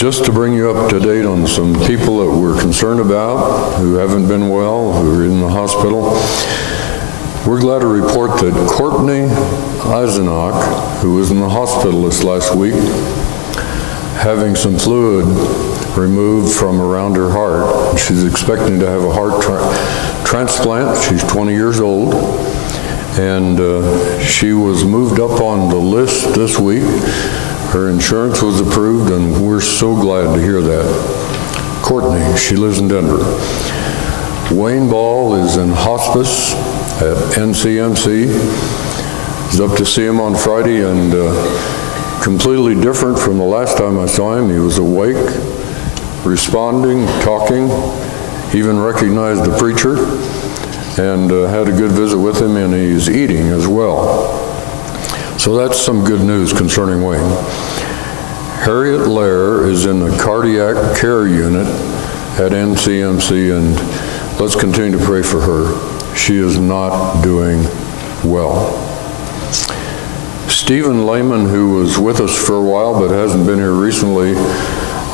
Just to bring you up to date on some people that we're concerned about, who haven't been well, who are in the hospital. We're glad to report that Courtney Eisenach, who was in the hospital this last week, having some fluid removed from around her heart. She's expecting to have a heart transplant. She's 20 years old, and she was moved up on the list this week. Her insurance was approved, and we're so glad to hear that. Courtney, she lives in Denver. Wayne Ball is in hospice at NCMC. He's up to see him on Friday, and completely different from the last time I saw him. He was awake, responding, talking, even recognized the preacher, and had a good visit with him, and he's eating as well. So that's some good news concerning Wayne. Harriet Lair is in the cardiac care unit at NCMC, and let's continue to pray for her. She is not doing well. Stephen Lehman, who was with us for a while but hasn't been here recently,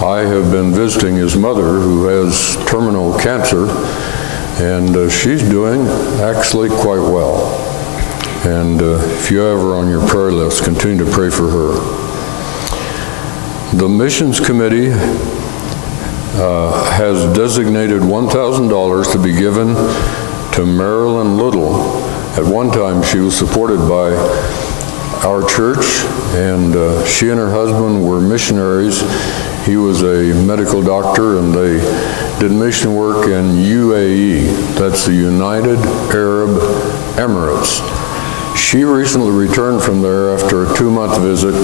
I have been visiting his mother, who has terminal cancer, and she's doing actually quite well. And if you have her on your prayer list, continue to pray for her. The Missions Committee has designated $1,000 to be given to Marilyn Little. At one time, she was supported by our church, and she and her husband were missionaries. He was a medical doctor, and they did mission work in UAE. That's the United Arab Emirates. She recently returned from there after a 2-month visit,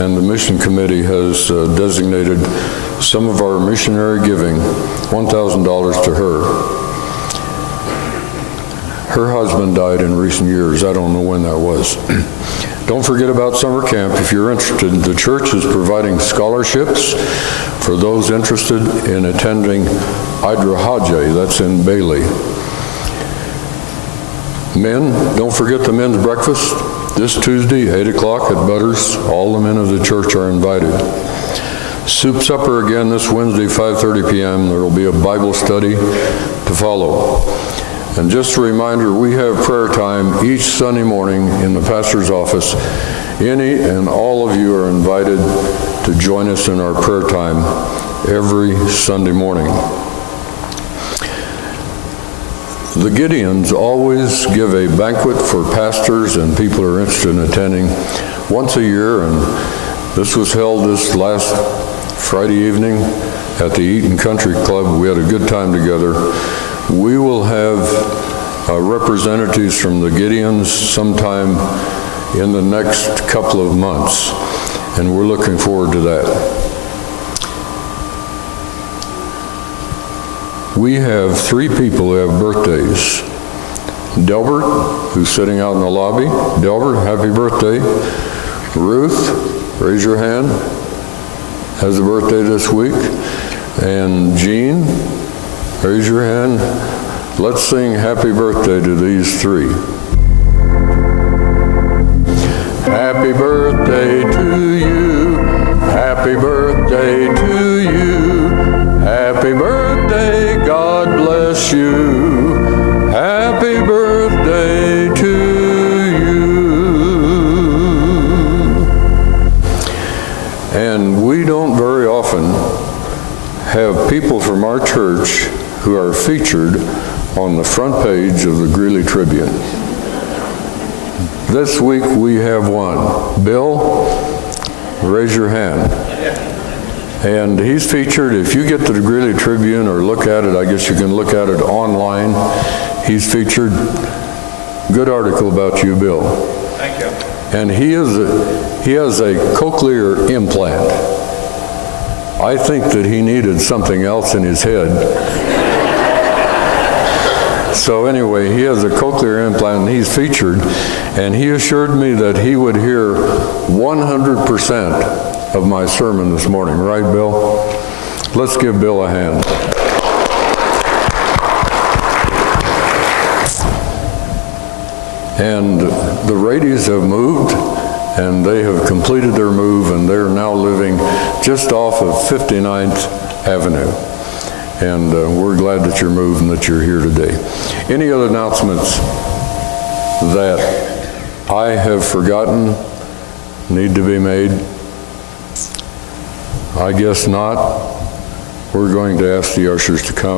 and the Mission Committee has designated some of our missionary giving, $1,000 to her. Her husband died in recent years. I don't know when that was. Don't forget about summer camp. If you're interested, the church is providing scholarships for those interested in attending Idrahaje, that's in Bailey. Men, don't forget the men's breakfast this Tuesday, 8 o'clock at Butters. All the men of the church are invited. Soup supper again this Wednesday, 5:30 p.m. There will be a Bible study to follow. And just a reminder, we have prayer time each Sunday morning in the pastor's office. Any and all of you are invited to join us in our prayer time every Sunday morning. The Gideons always give a banquet for pastors and people who are interested in attending once a year, and this was held this last Friday evening at the Eaton Country Club. We had a good time together. We will have representatives from the Gideons sometime in the next couple of months, and we're looking forward to that. We have 3 people who have birthdays. Delbert, who's sitting out in the lobby. Delbert, happy birthday. Ruth, raise your hand, has a birthday this week. And Jean, raise your hand. Let's sing happy birthday to these 3. Happy birthday to you. Happy birthday to you. Happy birthday, God bless you. Happy birthday to you. And we don't very often have people from our church who are featured on the front page of the Greeley Tribune. This week we have one. Bill, raise your hand. And he's featured. If you get to the Greeley Tribune or look at it, I guess you can look at it online. He's featured. Good article about you, Bill. Thank you. And he has a cochlear implant. I think that he needed something else in his head. So anyway, he has a cochlear implant, and he's featured, and he assured me that he would hear 100% of my sermon this morning. Right, Bill? Let's give Bill a hand. And the Radies have moved, and they have completed their move, and they're now living just off of 59th Avenue. And we're glad that you're moved and that you're here today. Any other announcements that I have forgotten need to be made? I guess not. We're going to ask the ushers to come.